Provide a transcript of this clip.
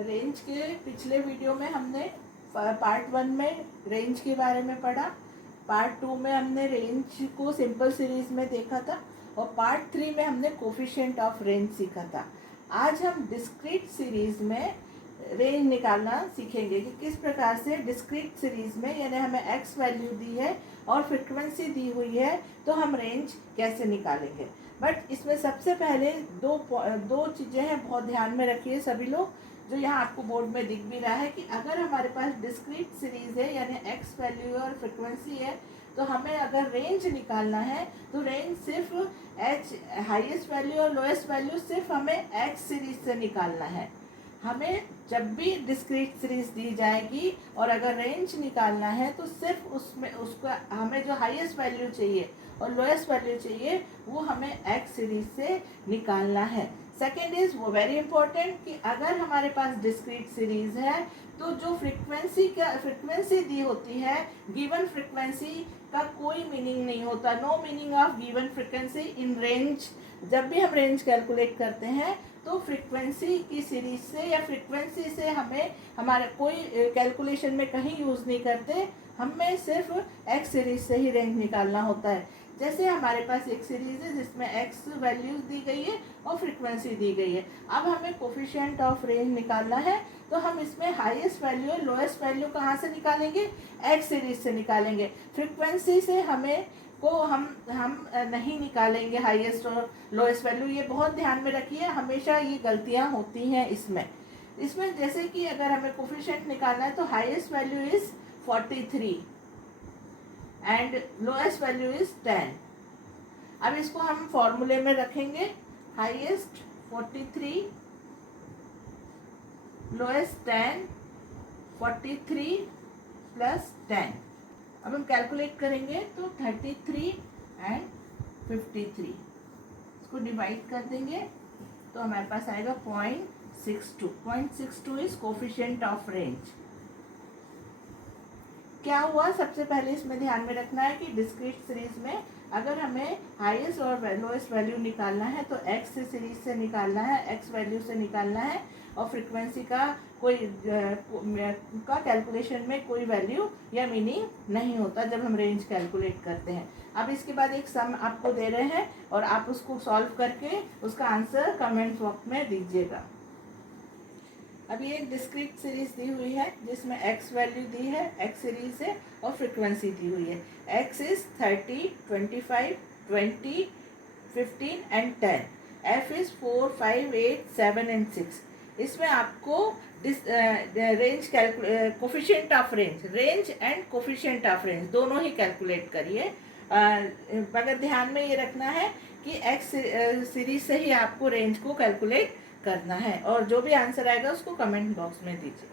Range के पिछले video में हमने पार्ट 1 में रेंज के बारे में पढ़ा, पार्ट 2 में हमने रेंज को सिंपल सीरीज में देखा था और पार्ट 3 में हमने कोफिशिएंट ऑफ रेंज सीखा था। आज हम डिस्क्रीट सीरीज में रेंज निकालना सीखेंगे कि किस प्रकार से डिस्क्रीट सीरीज में, यानी हमें एक्स वैल्यू दी है और फ्रिक्वेंसी दी हुई है, तो हम रेंज कैसे निकालेंगे। बट इसमें सबसे पहले दो चीज़ें हैं, बहुत ध्यान में रखिए सभी लोग, जो यहाँ आपको बोर्ड में दिख भी रहा है कि अगर हमारे पास डिस्क्रीट सीरीज है यानी एक्स वैल्यू और फ्रिक्वेंसी है, तो हमें अगर रेंज निकालना है तो रेंज सिर्फ एच हाईएस्ट वैल्यू और लोएस्ट वैल्यू सिर्फ हमें एक्स सीरीज से निकालना है। हमें जब भी डिस्क्रीट सीरीज दी जाएगी और अगर रेंज निकालना है तो सिर्फ उसमें उसका हमें जो हाईएस्ट वैल्यू चाहिए और लोएस्ट वैल्यू चाहिए वो हमें एक्स सीरीज से निकालना है। सेकेंड इज वो वेरी इंपॉर्टेंट कि अगर हमारे पास डिस्क्रीट सीरीज है तो जो फ्रिक्वेंसी दी होती है, गिवन फ्रिक्वेंसी का कोई मीनिंग नहीं होता, no meaning of given frequency in range. जब भी हम रेंज कैलकुलेट करते हैं तो फ्रिक्वेंसी की सीरीज से या फ्रिक्वेंसी से हमें हमारे कोई कैलकुलेशन में कहीं यूज़ नहीं करते, हमें सिर्फ एक्स सीरीज से ही रेंज निकालना होता है। जैसे हमारे पास एक सीरीज है जिसमें एक्स वैल्यूज दी गई है और फ्रिक्वेंसी दी गई है। अब हमें कोफिशिएंट ऑफ रेंज निकालना है तो हम इसमें हाईएस्ट वैल्यू और लोएस्ट वैल्यू कहाँ से निकालेंगे, एक्स सीरीज से निकालेंगे। फ्रिक्वेंसी से हमें को हम नहीं निकालेंगे हाईएस्ट और लोएस्ट वैल्यू। ये बहुत ध्यान में रखिए, हमेशा ये गलतियाँ होती हैं इसमें जैसे कि अगर हमें कोफिशिएंट निकालना है तो highest value is 43 and lowest value is 10। अब इसको हम फॉर्मूले में रखेंगे, हाईएस्ट 43 लोएस्ट 10, 43 प्लस 10। अब हम कैलकुलेट करेंगे तो 33 एंड 53, इसको डिवाइड कर देंगे तो हमारे पास आएगा 0.62। 0.62 इज कोफिशिएंट ऑफ रेंज। क्या हुआ, सबसे पहले इसमें ध्यान में रखना है कि डिस्क्रीट सीरीज में अगर हमें हाईएस्ट और लोएस्ट वैल्यू निकालना है तो एक्स से सीरीज से निकालना है, एक्स वैल्यू से निकालना है और फ्रिक्वेंसी का कोई कैलकुलेशन में कोई वैल्यू या मीनिंग नहीं होता जब हम रेंज कैलकुलेट करते हैं। अब इसके बाद एक सम आपको दे रहे हैं और आप उसको सॉल्व करके उसका आंसर कमेंट बॉक्स में दीजिएगा। अब ये एक डिस्क्रीट सीरीज दी हुई है जिसमें एक्स वैल्यू दी है, एक्स सीरीज है और फ्रिक्वेंसी दी हुई है। X is 30, 25, 20, 15 and 10। F is 4, 5, 8, 7 and 6। इसमें आपको range coefficient of range and coefficient of range दोनों ही कैलकुलेट करिए। मगर ध्यान में ये रखना है कि एक्स सीरीज से ही आपको रेंज को कैलकुलेट करना है और जो भी आंसर आएगा उसको कमेंट बॉक्स में दीजिए।